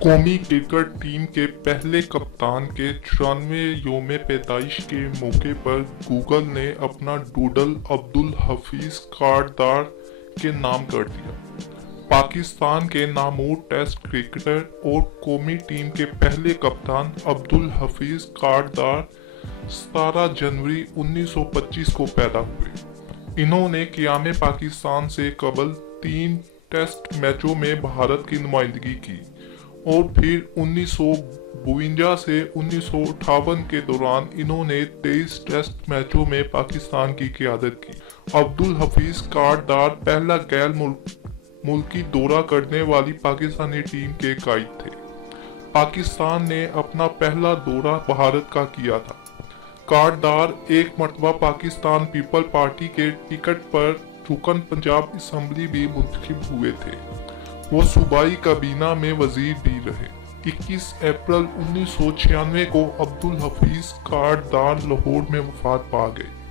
قومی cricket team کے پہلے کپتان کے 94 یوم پیدائش کے موقع پر گوگل نے اپنا ڈوڈل عبدالحفیظ کارڈدار کے نام کر دیا۔ پاکستان کے نامور ٹیسٹ کرکٹر اور قومی ٹیم کے پہلے کپتان عبدالحفیظ کارڈدار 17 جنوری 1925 کو پیدا ہوئے۔ انہوں نے قیام پاکستان سے قبل 3 ٹیسٹ میچوں میں بھارت کی نمائندگی کی اور پھر 1952 سے 1958 کے دوران انہوں نے 23 ٹیسٹ میچوں میں پاکستان کی قیادت کی۔ عبدالحفیظ کارڈدار پہلا غیر ملکی دورہ کرنے والی پاکستانی ٹیم کے قائد تھے۔ پاکستان نے اپنا پہلا دورہ بھارت کا کیا تھا۔ کارڈدار ایک مرتبہ پاکستان پیپل پارٹی کے ٹکٹ پر رکن پنجاب اسمبلی بھی منتخب ہوئے تھے۔ وہ صوبائی کابینہ میں وزیر بھی رہے۔ 21 اپریل 1996 کو عبدالحفیظ کارڈدار لاہور میں وفات پا گئے۔